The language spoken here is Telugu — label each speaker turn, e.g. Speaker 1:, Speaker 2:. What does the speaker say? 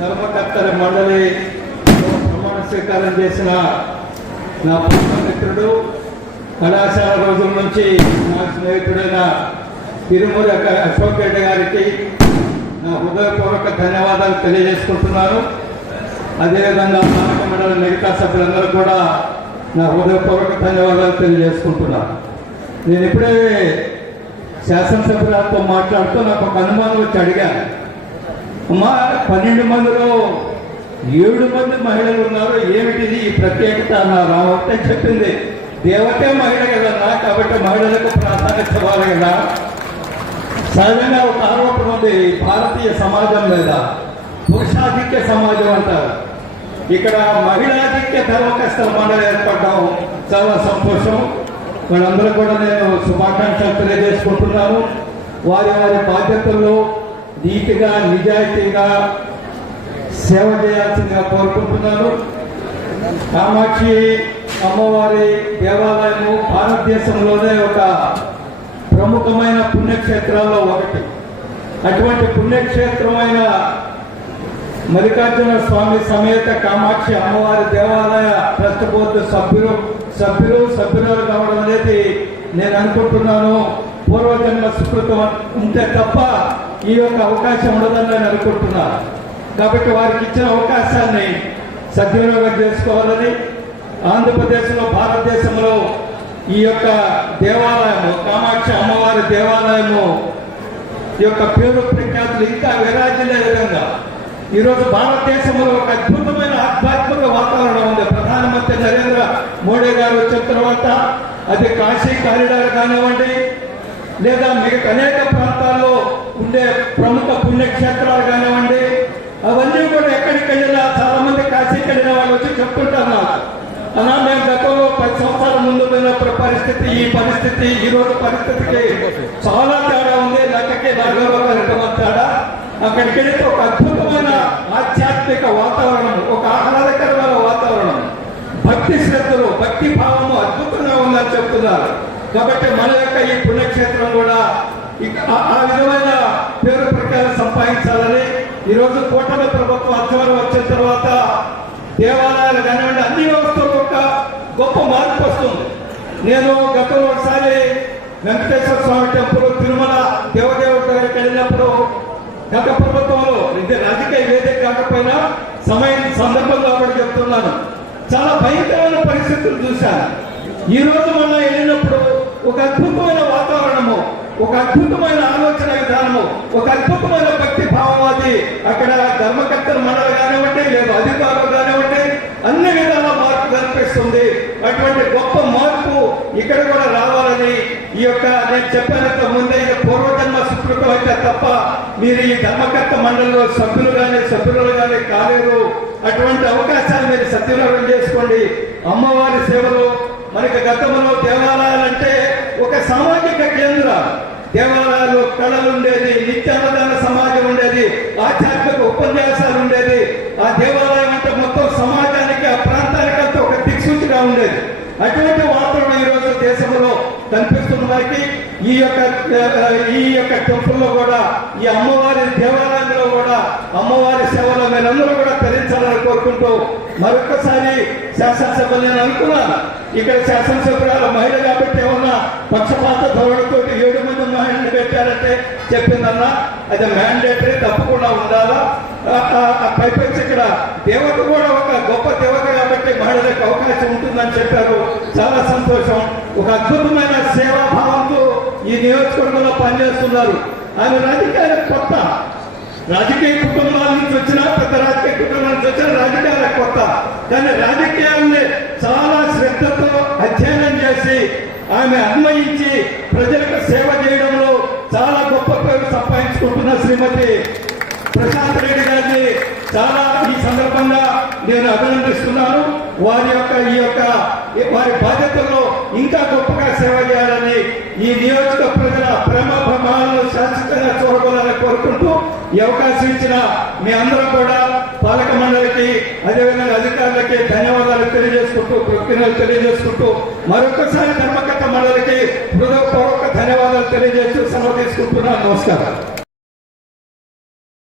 Speaker 1: ధర్మకర్తల మండలి ప్రమాణ స్వీకారం చేసిన నా మిత్రుడు కళాశాల రోజుల నుంచి నా స్నేహితుడైన తిరుమూరి అశోక్ రెడ్డి గారికి నా హృదయపూర్వక ధన్యవాదాలు తెలియజేసుకుంటున్నాను. అదేవిధంగా పాలక మండలి మిగతా సభ్యులందరూ కూడా నా హృదయపూర్వక ధన్యవాదాలు తెలియజేసుకుంటున్నాను. నేను ఇప్పుడే శాసనసభ్యులతో మాట్లాడుతూ నాకు ఒక అనుమానం వచ్చి అడిగాను. సుమారు పన్నెండు మందిలో ఏడు మంది మహిళలు ఉన్నారు. ఏమిటిది ఈ ప్రత్యేకత? అన్నారు ఆమె ఒకటే చెప్పింది. దేవతే మహిళ కదన్నా కాబట్టి మహిళలకు ప్రాధాన్యత ఇవ్వాలి కదా. సహజంగా ఒక ఆరోపణ ఉంది. భారతీయ సమాజం మీద పురుషాధిక్య సమాజం అంటారు. ఇక్కడ మహిళాధిక్య ధర్మకష్టల మండలి ఏర్పడడం చాలా సంతోషం. వాళ్ళందరూ కూడా నేను శుభాకాంక్షలు తెలియజేసుకుంటున్నాను. వారి వారి బాధ్యతల్లో నీటిగా నిజాయితీగా సేవ చేయాల్సిందిగా కోరుకుంటున్నాను. కామాక్షి అమ్మవారి దేవాలయము భారతదేశంలోనే ఒక ప్రముఖమైన పుణ్యక్షేత్రాల్లో ఒకటి. అటువంటి పుణ్యక్షేత్రమైన మల్లికార్జున స్వామి సమేత కామాక్షి అమ్మవారి దేవాలయ ట్రస్ట్ బోర్డు సభ్యులు సభ్యులు సభ్యురాలు కావడం అనేది నేను అనుకుంటున్నాను. పూర్వజన్మ సుకృతం ఉంటే తప్ప ఈ యొక్క అవకాశం ఉండదని నేను అనుకుంటున్నాను కాబట్టి వారికి ఇచ్చిన అవకాశాన్ని సద్వినియోగం చేసుకోవాలని ఆంధ్రప్రదేశ్లో భారతదేశంలో ఈ యొక్క దేవాలయము కామాక్షి అమ్మవారి దేవాలయము ఈ యొక్క పేరు ప్రఖ్యాతులు ఇంకా విరాజిల్లే విధంగా ఈరోజు భారతదేశంలో ఒక అద్భుతమైన ఆధ్యాత్మిక వాతావరణం ఉంది. ప్రధానమంత్రి నరేంద్ర మోడీ గారు వచ్చిన తర్వాత అది కాశీ కారిడార్ కానివ్వండి లేదా మిగతా అనేక ఉండే ప్రముఖ పుణ్యక్షేత్రాలు కానివ్వండి అవన్నీ కూడా ఎక్కడికి వెళ్ళినా చాలా మంది కాశీకి వెళ్ళిన వాళ్ళు వచ్చి చెప్తుంటారు నాకు. మేము గతంలో పది సంవత్సరాల ముందు పోయినప్పుడు పరిస్థితి ఈ పరిస్థితి ఈ రోజు పరిస్థితికి చాలా తేడా ఉంది. లెక్కకి నగరంలో తేడా. అక్కడికి వెళితే ఒక అద్భుతమైన ఆధ్యాత్మిక వాతావరణం ఒక ఆహ్లాదకరమైన వాతావరణం. భక్తి శ్రద్ధలు భక్తి భావము అద్భుతంగా ఉందని చెప్తున్నారు. కాబట్టి మన యొక్క ఈ పుణ్యక్షేత్రం కూడా ఆ- విధమైన పేరు ప్రకారం సంపాదించాలని ఈరోజు కూటమి ప్రభుత్వం అధికారం వచ్చిన తర్వాత దేవాలయాలు కానివ్వండి అన్ని వ్యవస్థలు ఒక గొప్ప మార్పు వస్తుంది. నేను గతంలో ఒకసారి వెంకటేశ్వర స్వామి టెంపుల్ తిరుమల దేవదేవుడి దగ్గరికి వెళ్ళినప్పుడు గత ప్రభుత్వంలో ఇది రాజకీయ వేదిక కాకపోయినా సమయం సందర్భం కాబట్టి చెప్తున్నాను. చాలా భయంకరమైన పరిస్థితులు చూశాను. ఈ రోజు మొన్న వెళ్ళినప్పుడు ఒక అద్భుతమైన వాతావరణం ఒక అద్భుతమైన ఆలోచన విధానము ఒక అద్భుతమైన భక్తి భావం అది. అక్కడ ధర్మకర్తల మండలి కానివ్వండి లేదా అధికారులు కానివ్వండి అన్ని విధాల మార్పు కనిపిస్తుంది. అటువంటి గొప్ప మార్పు ఇక్కడ కూడా రావాలని ఈ యొక్క నేను చెప్పినంత ముందే ఇది పూర్వజన్మ సుకృతం అయితే తప్ప మీరు ఈ ధర్మకర్త మండలిలో సభ్యులు కానీ సభ్యులు కానీ కాలేరు అటువంటి అవకాశాలు మీరు సద్వినియోగం చేసుకోండి. అమ్మవారి సేవలో మనకి గతంలో దేవాలయాలంటే ఒక సామాజిక కేంద్ర. దేవాలయాలు కళలు ఉండేది నిత్యావధాన సమాజం ఉండేది ఆధ్యాత్మిక ఉపన్యాసాలు ఉండేది ఆ దేవాలయం అంటే మొత్తం సమాజానికి ఆ ప్రాంతానికి అంతా ఒక దిక్సూచిగా ఉండేది అటువంటి వాతావరణం ఈ రోజు దేశంలో కనిపిస్తున్న వారికి ఈ యొక్క ఈ యొక్క టెంపుల్లో కూడా ఈ అమ్మవారి దేవాలయంలో కూడా అమ్మవారి సేవలో మీరందరూ కూడా తరించాలని కోరుకుంటూ మరొకసారి శాసనసభలు నేను అనుకున్నాను. ఇక్కడ శాసనసభ్యురాలు మహిళ కాబట్టి ఏమన్నా పక్షపాత ధోరణితో ఏడు మంది మహిళలు పెట్టారంటే చెప్పిందన్నా అది మ్యాండేటరీ తప్పకుండా ఉండాలా? పైపెచ్చి ఇక్కడ దేవత కూడా ఒక గొప్ప దేవత కాబట్టి మహిళలకు అవకాశం ఉంటుందని చెప్పారు. చాలా సంతోషం. ఒక అద్భుతమైన సేవా భావంతో ఈ నియోజకవర్గంలో పనిచేస్తున్నారు. ఆయన రాజకీయాల కొత్త. రాజకీయ కుటుంబాల నుంచి వచ్చిన పెద్ద రాజకీయ కుటుంబాల నుంచి వచ్చిన రాజకీయాల కొత్త. కానీ రాజకీయాల్ని చాలా శ్రద్ధతో అధ్యయనం చేసి ఆమె అన్న ప్రజలకు సేవ చేయడంలో చాలా గొప్ప పేరు సంపాదించుకుంటున్న శ్రీమతి ప్రశాంత్ రెడ్డి గారిని చాలా ఈ సందర్భంగా నేను అభినందిస్తున్నాను వారి యొక్క ఈ యొక్క వారి బాధ్యతల్లో ఇంకా గొప్పగా సేవ చేయాలని ఈ నియోజక ప్రజల ప్రేమ ప్రమాణాలను శాశ్వతంగా చూడగలని కోరుకుంటూ ఈ అవకాశం ఇచ్చిన మీ అందరూ కూడా పాలక మండలికి అదేవిధంగా అధికారులకి ధన్యవాదాలు తెలియజేసుకుంటూ కృతజ్ఞతలు తెలియజేసుకుంటూ మరొకసారి ధర్మకర్త మండలికి హృదయపూర్వక ధన్యవాదాలు తెలియజేస్తూ సెలవు తీసుకుంటున్నాను. నమస్కారం.